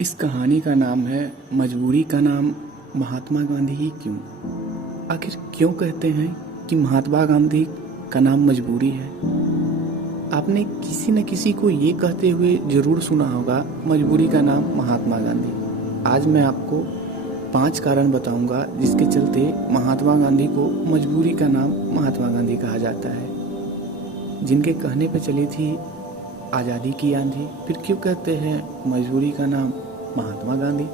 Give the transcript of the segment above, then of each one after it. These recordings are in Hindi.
इस कहानी का नाम है मजबूरी का नाम महात्मा गांधी ही क्यों। आखिर क्यों कहते हैं कि महात्मा गांधी का नाम मजबूरी है। आपने किसी न किसी को ये कहते हुए ज़रूर सुना होगा मजबूरी का नाम महात्मा गांधी। आज मैं आपको 5 कारण बताऊंगा जिसके चलते महात्मा गांधी को मजबूरी का नाम महात्मा गांधी कहा जाता है, जिनके कहने पर चली थी आज़ादी की आंधी। फिर क्यों कहते हैं मजबूरी का नाम महात्मा गांधी।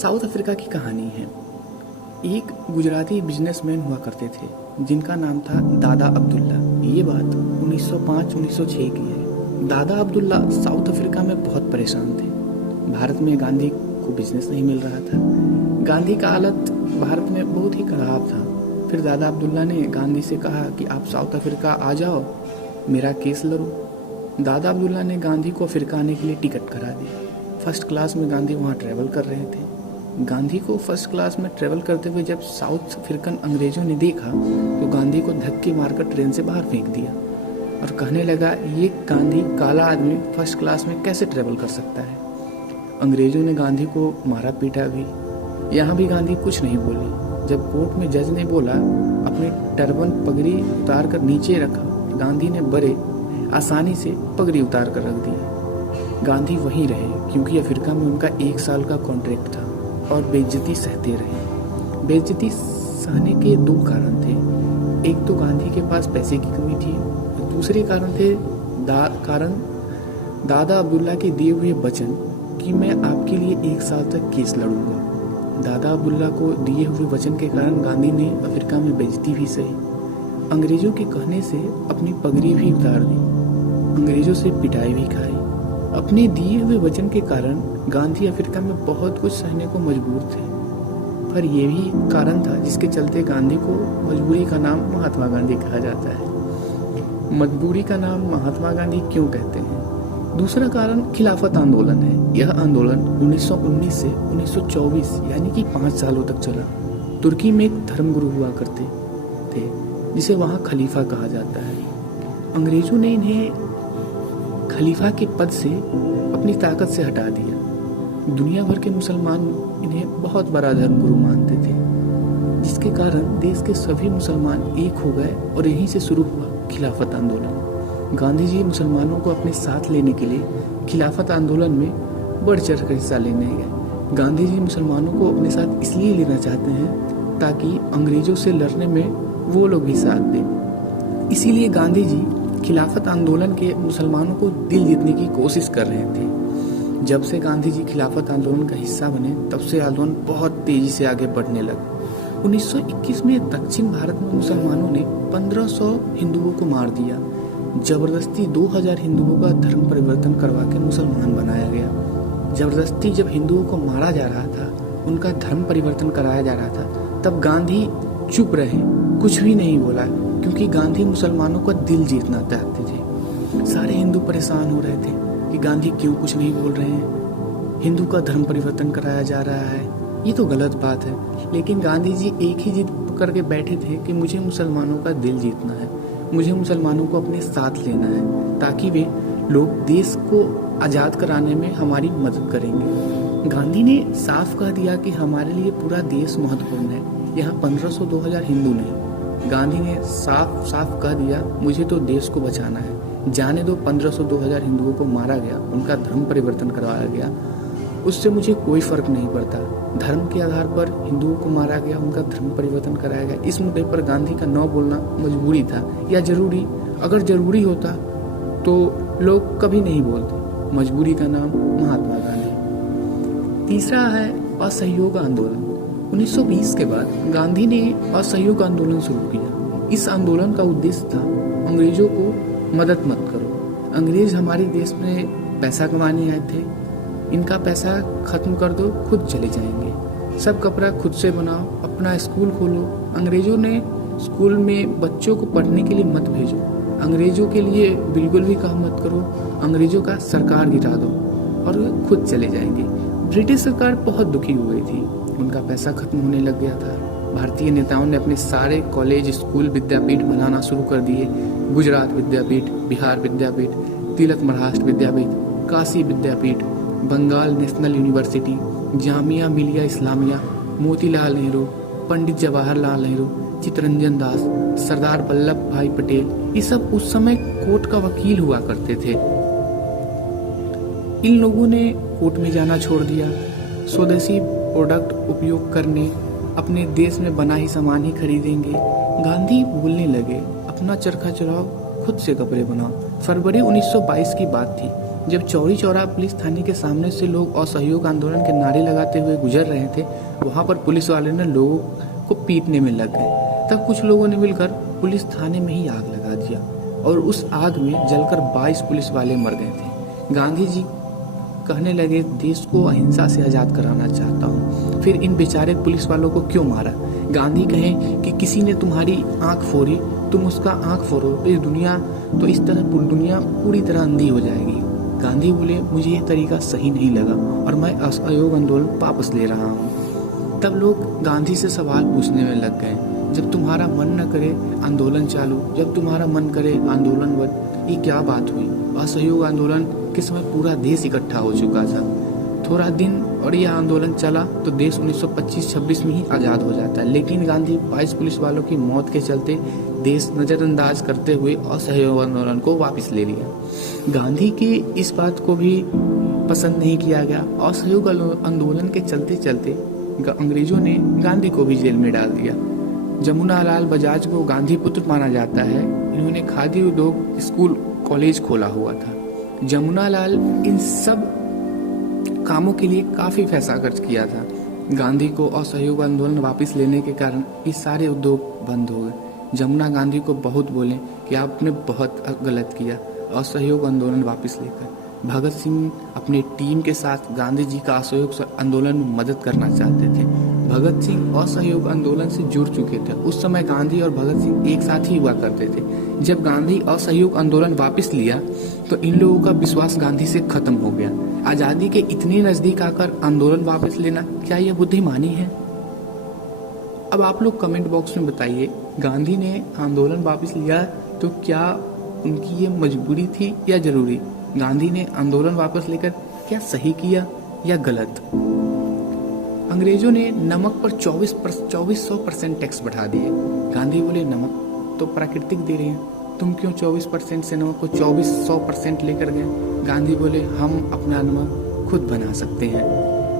साउथ अफ्रीका की कहानी है। एक गुजराती बिजनेसमैन हुआ करते थे जिनका नाम था दादा अब्दुल्ला। ये बात 1905-1906 की है। दादा अब्दुल्ला साउथ अफ्रीका में बहुत परेशान थे। भारत में गांधी को बिजनेस नहीं मिल रहा था। गांधी का हालत भारत में बहुत ही खराब था। फिर दादा अब्दुल्ला ने गांधी से कहा कि आप साउथ अफ्रीका आ जाओ, मेरा केस लड़ो। दादा अब्दुल्ला ने गांधी को अफ्रीका आने के लिए टिकट करा दिया। फर्स्ट क्लास में गांधी वहाँ ट्रैवल कर रहे थे। गांधी को फर्स्ट क्लास में ट्रैवल करते हुए जब साउथ अफ्रीकन अंग्रेजों ने देखा तो गांधी को धक्के मारकर ट्रेन से बाहर फेंक दिया और कहने लगा, ये गांधी काला आदमी फर्स्ट क्लास में कैसे ट्रैवल कर सकता है। अंग्रेजों ने गांधी को मारा पीटा भी। यहाँ भी गांधी कुछ नहीं बोले। जब कोर्ट में जज ने बोला अपनी टर्बन पगड़ी उतार कर नीचे रखा, गांधी ने बड़े आसानी से पगड़ी उतार कर रख दी। गांधी वहीं रहे क्योंकि अफ्रीका में उनका 1 साल का कॉन्ट्रैक्ट था और बेइज्जती सहते रहे। बेइज्जती सहने के 2 कारण थे। एक तो गांधी के पास पैसे की कमी थी, दूसरे कारण थे दादा अब्दुल्ला के दिए हुए वचन कि मैं आपके लिए 1 साल तक केस लड़ूंगा। दादा अब्दुल्ला को दिए हुए वचन के कारण गांधी ने अफ्रीका में बेइज्जती भी सही। अंग्रेजों के कहने से अपनी पगड़ी भी उतार दी, अंग्रेजों से पिटाई भी खाई। अपने दिए हुए वचन के कारण गांधी अफ्रीका में बहुत कुछ सहने को मजबूर थे, पर यह भी कारण था जिसके चलते गांधी को मजबूरी का नाम महात्मा गांधी कहा जाता है। मजबूरी का नाम महात्मा गांधी क्यों कहते हैं? दूसरा कारण खिलाफत आंदोलन है। यह आंदोलन 1919 से 1924 यानी कि 5 सालों तक चला। तुर्की में एक धर्मगुरु हुआ करते थे जिसे वहाँ खलीफा कहा जाता है। अंग्रेजों ने इन्हें खलीफा के पद से अपनी ताकत से हटा दिया। दुनिया भर के मुसलमान इन्हें बहुत बड़ा धर्मगुरु मानते थे, जिसके कारण देश के सभी मुसलमान एक हो गए और यहीं से शुरू हुआ खिलाफत आंदोलन। गांधी जी मुसलमानों को अपने साथ लेने के लिए खिलाफत आंदोलन में बढ़ चढ़ कर हिस्सा लेने गए। गांधी जी मुसलमानों को अपने साथ इसलिए लेना चाहते हैं ताकि अंग्रेजों से लड़ने में वो लोग भी साथ दें। इसीलिए गांधी जी खिलाफत आंदोलन के मुसलमानों को दिल जीतने की कोशिश कर रहे थे। जब से गांधी जी खिलाफत आंदोलन का हिस्सा बने तब से आंदोलन बहुत तेजी से आगे बढ़ने लगा। 1921 में दक्षिण भारत में मुसलमानों ने 1500 हिंदुओं को मार दिया। जबरदस्ती 2000 हिंदुओं का धर्म परिवर्तन करवा के मुसलमान बनाया गया। जबरदस्ती जब हिंदुओं को मारा जा रहा था, उनका धर्म परिवर्तन कराया जा रहा था, तब गांधी चुप रहे, कुछ भी नहीं बोला, क्योंकि गांधी मुसलमानों का दिल जीतना चाहते थे। सारे हिंदू परेशान हो रहे थे कि गांधी क्यों कुछ नहीं बोल रहे हैं, हिंदू का धर्म परिवर्तन कराया जा रहा है, ये तो गलत बात है। लेकिन गांधी जी एक ही जिद करके बैठे थे कि मुझे मुसलमानों का दिल जीतना है, मुझे मुसलमानों को अपने साथ लेना है ताकि वे लोग देश को आज़ाद कराने में हमारी मदद करेंगे। गांधी ने साफ कह दिया कि हमारे लिए पूरा देश महत्वपूर्ण है, यहाँ 1500-2000 हिंदू नहीं। गांधी ने साफ साफ कह दिया, मुझे तो देश को बचाना है। जाने दो 1500-2000 हिंदुओं को मारा गया, उनका धर्म परिवर्तन करवाया गया, उससे मुझे कोई फर्क नहीं पड़ता। धर्म के आधार पर हिंदुओं को मारा गया, उनका धर्म परिवर्तन कराया गया। इस मुद्दे पर गांधी का न बोलना मजबूरी था या जरूरी। अगर जरूरी होता तो लोग कभी नहीं बोलते। मजबूरी का नाम महात्मा गांधी। तीसरा है असहयोग आंदोलन। 1920 के बाद गांधी ने असहयोग आंदोलन शुरू किया। इस आंदोलन का उद्देश्य था अंग्रेजों को मदद मत करो, अंग्रेज हमारे देश में पैसा कमाने आए थे, इनका पैसा खत्म कर दो, खुद चले जाएंगे। सब कपड़ा खुद से बनाओ, अपना स्कूल खोलो। अंग्रेजों ने स्कूल में बच्चों को पढ़ने के लिए मत भेजो, अंग्रेजों के लिए बिल्कुल भी काम मत करो, अंग्रेजों का सरकार गिरा दो और खुद चले जाएंगे। ब्रिटिश सरकार बहुत दुखी हो गई थी, उनका पैसा खत्म होने लग गया था। भारतीय नेताओं ने अपने सारे कॉलेज, स्कूल, विद्यापीठ बनाना शुरू कर दिए। गुजरात विद्यापीठ, बिहार विद्यापीठ, तिलक महाराष्ट्र विद्यापीठ, काशी विद्यापीठ, बंगाल नेशनल यूनिवर्सिटी, जामिया मिलिया इस्लामिया, मोतीलाल नेहरू, पंडित जवाहरलाल नेहरू, चित्तरंजन दास, सरदार वल्लभ भाई पटेल, ये सब उस समय कोर्ट का वकील हुआ करते थे। इन लोगों ने कोर्ट में जाना छोड़ दिया, स्वदेशी प्रोडक्ट उपयोग करने, अपने देश में बना ही सामान ही खरीदेंगे। गांधी बोलने लगे, अपना चरखा चलाओ, खुद से कपड़े बनाओ। फरवरी 1922 की बात थी, जब चौरी चौरा पुलिस थाने के सामने से लोग असहयोग आंदोलन के नारे लगाते हुए गुजर रहे थे। वहां पर पुलिस वाले ने लोगों को पीटने में लग गए। तब कुछ लोगों ने मिलकर पुलिस थाने में ही आग लगा दिया और उस आग में जलकर 22 पुलिस वाले मर गए थे। गांधी जी कहने लगे, देश को अहिंसा से आजाद कराना चाहता हूँ, फिर इन बेचारे पुलिस वालों को क्यों मारा। गांधी कहें कि किसी ने तुम्हारी आंख फोड़ी, तुम उसका आंख फोड़ो तो इस तरह दुनिया पूरी तरह अंधी हो जाएगी। गांधी बोले, मुझे ये तरीका सही नहीं लगा और मैं असहयोग आंदोलन वापस ले रहा हूँ। तब लोग गांधी से सवाल पूछने में लग गए, जब तुम्हारा मन न करे आंदोलन चालू, जब तुम्हारा मन करे आंदोलन बंद, ये क्या बात हुई। असहयोग आंदोलन के समय पूरा देश इकट्ठा हो चुका था। थोड़ा दिन और यह आंदोलन चला तो देश 1925-26 में ही आज़ाद हो जाता है। लेकिन गांधी 22 पुलिस वालों की मौत के चलते देश नज़रअंदाज करते हुए असहयोग आंदोलन को वापस ले लिया। गांधी के इस बात को भी पसंद नहीं किया गया। असहयोग आंदोलन के चलते चलते अंग्रेजों ने गांधी को भी जेल में डाल दिया। जमुना लाल बजाज को गांधी पुत्र माना जाता है। इन्होंने खादी उद्योग, स्कूल, कॉलेज खोला हुआ था। जमुना लाल इन सब कामों के लिए काफी पैसा खर्च किया था। गांधी को असहयोग आंदोलन वापस लेने के कारण ये सारे उद्योग बंद हो गए। जमुना गांधी को बहुत बोले कि आपने बहुत गलत किया, असहयोग आंदोलन वापस लेकर। भगत सिंह अपने टीम के साथ गांधी जी का असहयोग आंदोलन में मदद करना चाहते थे। भगत सिंह असहयोग आंदोलन से जुड़ चुके थे। उस समय गांधी और भगत सिंह एक साथ ही हुआ करते थे। जब गांधी असहयोग आंदोलन वापस लिया तो इन लोगों का विश्वास गांधी से खत्म हो गया। आजादी के इतने नजदीक आकर आंदोलन वापस लेना, क्या यह बुद्धिमानी है? अब आप लोग कमेंट बॉक्स में बताइए, गांधी ने आंदोलन वापस लिया तो क्या उनकी ये मजबूरी थी या जरूरी? गांधी ने आंदोलन वापस लेकर क्या सही किया या गलत? अंग्रेजों ने नमक पर 2400% टैक्स बढ़ा दिए। गांधी बोले, नमक तो प्राकृतिक दे रहे हैं, तुम क्यों 24% से नमक को 2400% लेकर गए? गांधी बोले, हम अपना नमक खुद बना सकते हैं।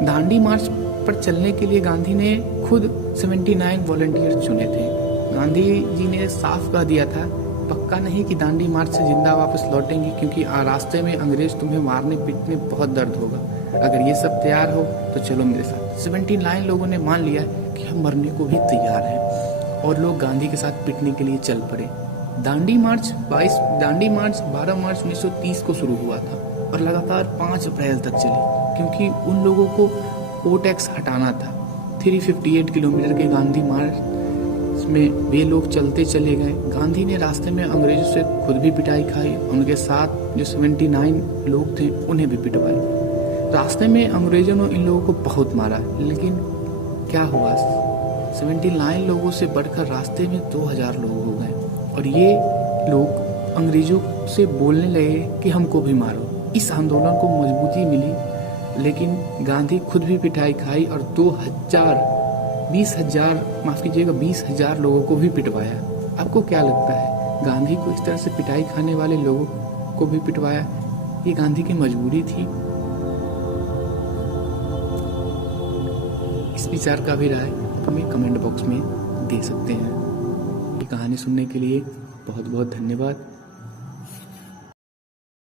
दांडी मार्च पर चलने के लिए गांधी ने खुद 79 वॉलंटियर चुने थे। गांधी जी ने साफ कह दिया था, पक्का नहीं कि दांडी मार्च से जिंदा वापस लौटेंगे, क्योंकि रास्ते में अंग्रेज तुम्हें मारने पीटने बहुत दर्द होगा। अगर ये सब तैयार हो तो चलो मेरे साथ। 79 लोगों ने मान लिया कि हम मरने को भी तैयार हैं और लोग गांधी के साथ पिटने के लिए चल पड़े। दांडी मार्च 12 मार्च 1930 को शुरू हुआ था और लगातार 5 अप्रैल तक चली, क्योंकि उन लोगों को ओ टैक्स हटाना था। 358 किलोमीटर के गांधी मार्च में वे लोग चलते चले गए। गांधी ने रास्ते में अंग्रेजों से खुद भी पिटाई खाई, उनके साथ जो 79 लोग थे उन्हें भी पिटवाई। रास्ते में अंग्रेजों ने इन लोगों को बहुत मारा, लेकिन क्या हुआ, 79 लोगों से बढ़कर रास्ते में 2000 लोग हो गए और ये लोग अंग्रेजों से बोलने लगे कि हमको भी मारो। इस आंदोलन को मजबूती मिली, लेकिन गांधी खुद भी पिटाई खाई और 20 हजार लोगों को भी पिटवाया। आपको क्या लगता है, गांधी को इस तरह से पिटाई खाने वाले लोगों को भी पिटवाया, ये गांधी की मजबूरी थी? इस विचार का भी राय हमें कमेंट बॉक्स में दे सकते हैं। ये कहानी सुनने के लिए बहुत बहुत धन्यवाद।